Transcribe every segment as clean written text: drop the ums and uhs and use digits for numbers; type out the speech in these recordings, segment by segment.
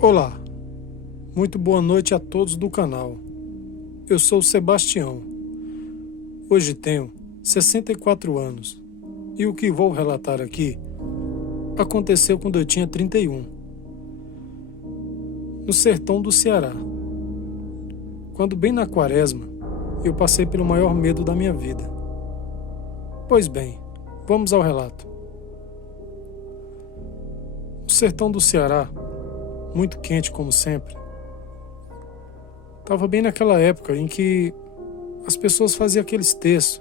Olá, muito boa noite a todos do canal. Eu sou o Sebastião. Hoje tenho 64 anos e o que vou relatar aqui aconteceu quando eu tinha 31, no sertão do Ceará. Quando bem na quaresma, eu passei pelo maior medo da minha vida. Pois bem, vamos ao relato. No sertão do Ceará, muito quente como sempre, estava bem naquela época em que as pessoas faziam aqueles textos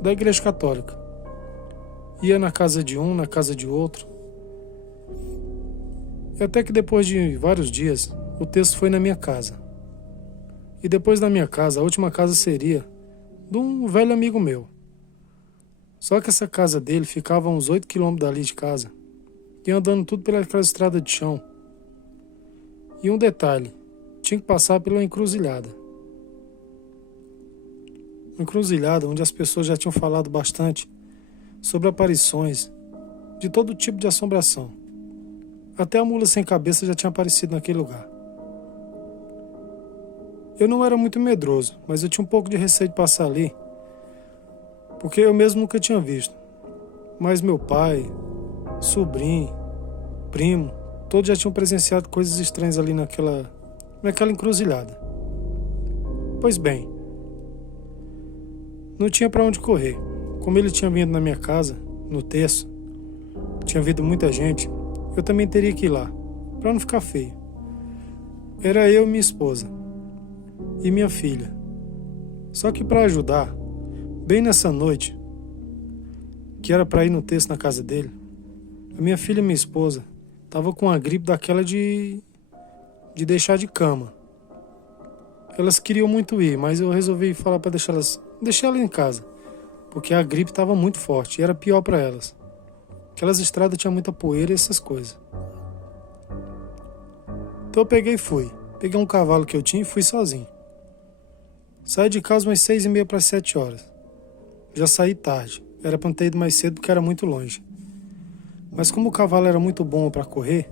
da Igreja Católica. Ia na casa de um, na casa de outro. E até que depois de vários dias, o texto foi na minha casa. E depois da minha casa, a última casa seria de um velho amigo meu. Só que essa casa dele ficava a uns 8 quilômetros dali de casa, e andando tudo pelaquela estrada de chão. E um detalhe, tinha que passar pela encruzilhada. Uma encruzilhada onde as pessoas já tinham falado bastante sobre aparições de todo tipo de assombração. Até a mula sem cabeça já tinha aparecido naquele lugar. Eu não era muito medroso, mas eu tinha um pouco de receio de passar ali, porque eu mesmo nunca tinha visto. Mas meu pai, sobrinho, primo, todos já tinham presenciado coisas estranhas ali naquela encruzilhada. Pois bem, não tinha para onde correr. Como ele tinha vindo na minha casa, no terço, tinha vindo muita gente, eu também teria que ir lá, para não ficar feio. Era eu, minha esposa e minha filha. Só que para ajudar, bem nessa noite, que era para ir no terço na casa dele, a minha filha e minha esposa estavam com uma gripe daquela de deixar de cama. Elas queriam muito ir, mas eu resolvi falar para deixar elas em casa, porque a gripe estava muito forte e era pior para elas. Aquelas estradas tinham muita poeira e essas coisas. Então eu peguei e fui. Peguei um cavalo que eu tinha e fui sozinho. Saí de casa umas 6:30 para 7 horas. Já saí tarde. Era para não ter ido mais cedo porque era muito longe. Mas como o cavalo era muito bom para correr,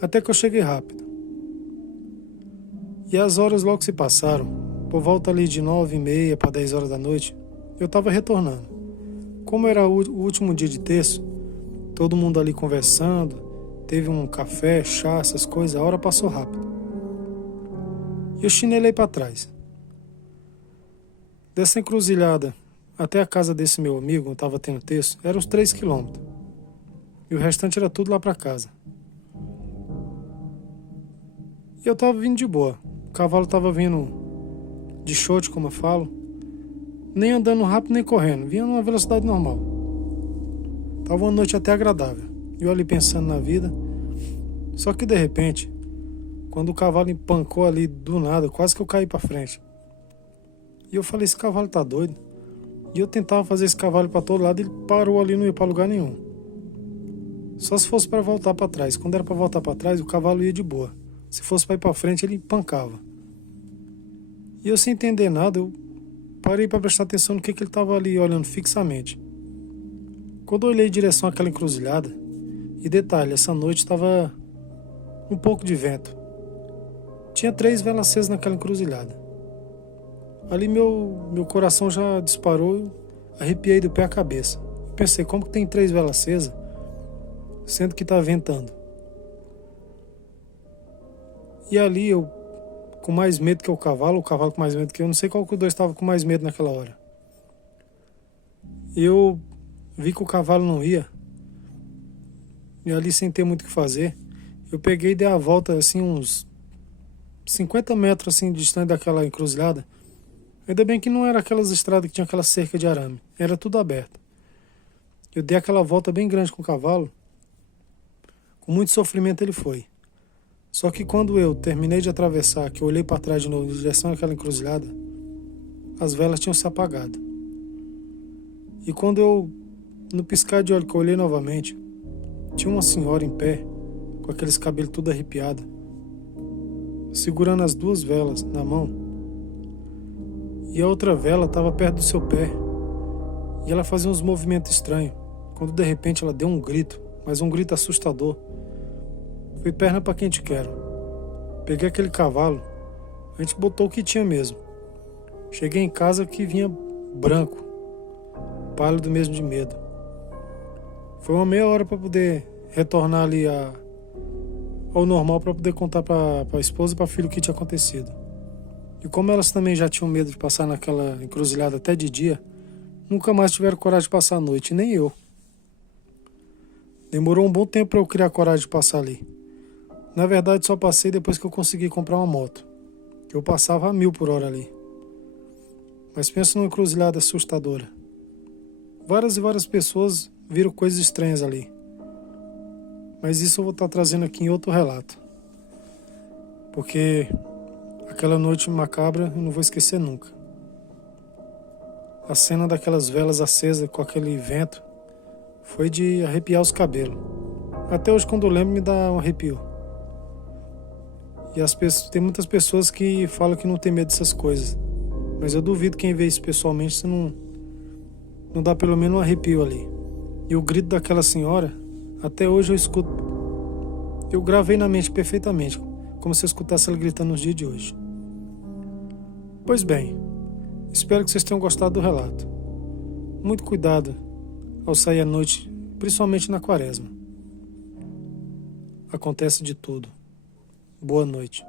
até que eu cheguei rápido. E as horas logo se passaram. Por volta ali de 9:30 para 10 horas da noite, eu estava retornando. Como era o último dia de terço, todo mundo ali conversando, teve um café, chá, essas coisas, a hora passou rápido. E eu chinelei para trás. Dessa encruzilhada até a casa desse meu amigo, onde estava tendo terço, eram uns 3 quilômetros. E o restante era tudo lá para casa. E eu estava vindo de boa. O cavalo estava vindo de short, como eu falo, nem andando rápido nem correndo, vinha numa velocidade normal. Tava uma noite até agradável, e eu ali pensando na vida. Só que de repente, quando o cavalo empancou ali do nada, quase que eu caí para frente. E eu falei, esse cavalo tá doido. E eu tentava fazer esse cavalo para todo lado, ele parou ali, não ia para lugar nenhum. Só se fosse para voltar para trás. Quando era para voltar para trás, o cavalo ia de boa. Se fosse para ir para frente, ele empancava. E eu sem entender nada, eu parei para prestar atenção no que ele estava ali olhando fixamente. Quando eu olhei em direção àquela encruzilhada, e detalhe, essa noite estava um pouco de vento. Tinha 3 velas acesas naquela encruzilhada. Ali meu coração já disparou, arrepiei do pé à cabeça. Pensei, como que tem 3 velas acesas, sendo que está ventando? E ali eu, com mais medo que o cavalo com mais medo que eu, não sei qual que os dois estava com mais medo naquela hora. Eu vi que o cavalo não ia, e ali sem ter muito o que fazer, eu peguei e dei a volta assim uns 50 metros assim distante daquela encruzilhada. Ainda bem que não era aquelas estradas que tinha aquela cerca de arame, era tudo aberto. Eu dei aquela volta bem grande com o cavalo, com muito sofrimento ele foi. Só que quando eu terminei de atravessar, que eu olhei para trás de novo em direção àquela encruzilhada, as velas tinham se apagado. E quando eu, no piscar de olho que eu olhei novamente, tinha uma senhora em pé, com aqueles cabelos tudo arrepiados, segurando as 2 velas na mão. E a outra vela estava perto do seu pé. E ela fazia uns movimentos estranhos, quando de repente ela deu um grito, mas um grito assustador. Foi perna para quem te quero. Peguei aquele cavalo, a gente botou o que tinha mesmo. Cheguei em casa que vinha branco, pálido mesmo de medo. Foi uma meia hora para poder retornar ali ao normal, para poder contar para a esposa e para a filha o que tinha acontecido. E como elas também já tinham medo de passar naquela encruzilhada até de dia, nunca mais tiveram coragem de passar a noite, nem eu. Demorou um bom tempo para eu criar coragem de passar ali. Na verdade, só passei depois que eu consegui comprar uma moto. Eu passava a 1000 por hora ali. Mas pensa numa encruzilhada assustadora. Várias e várias pessoas viram coisas estranhas ali. Mas isso eu vou estar trazendo aqui em outro relato. Porque aquela noite macabra eu não vou esquecer nunca. A cena daquelas velas acesas com aquele vento foi de arrepiar os cabelos. Até hoje, quando eu lembro, me dá um arrepio. E tem muitas pessoas que falam que não tem medo dessas coisas. Mas eu duvido quem vê isso pessoalmente se não dá pelo menos um arrepio ali. E o grito daquela senhora, até hoje eu escuto. Eu gravei na mente perfeitamente, como se eu escutasse ela gritando nos dias de hoje. Pois bem, espero que vocês tenham gostado do relato. Muito cuidado ao sair à noite, principalmente na quaresma. Acontece de tudo. Boa noite.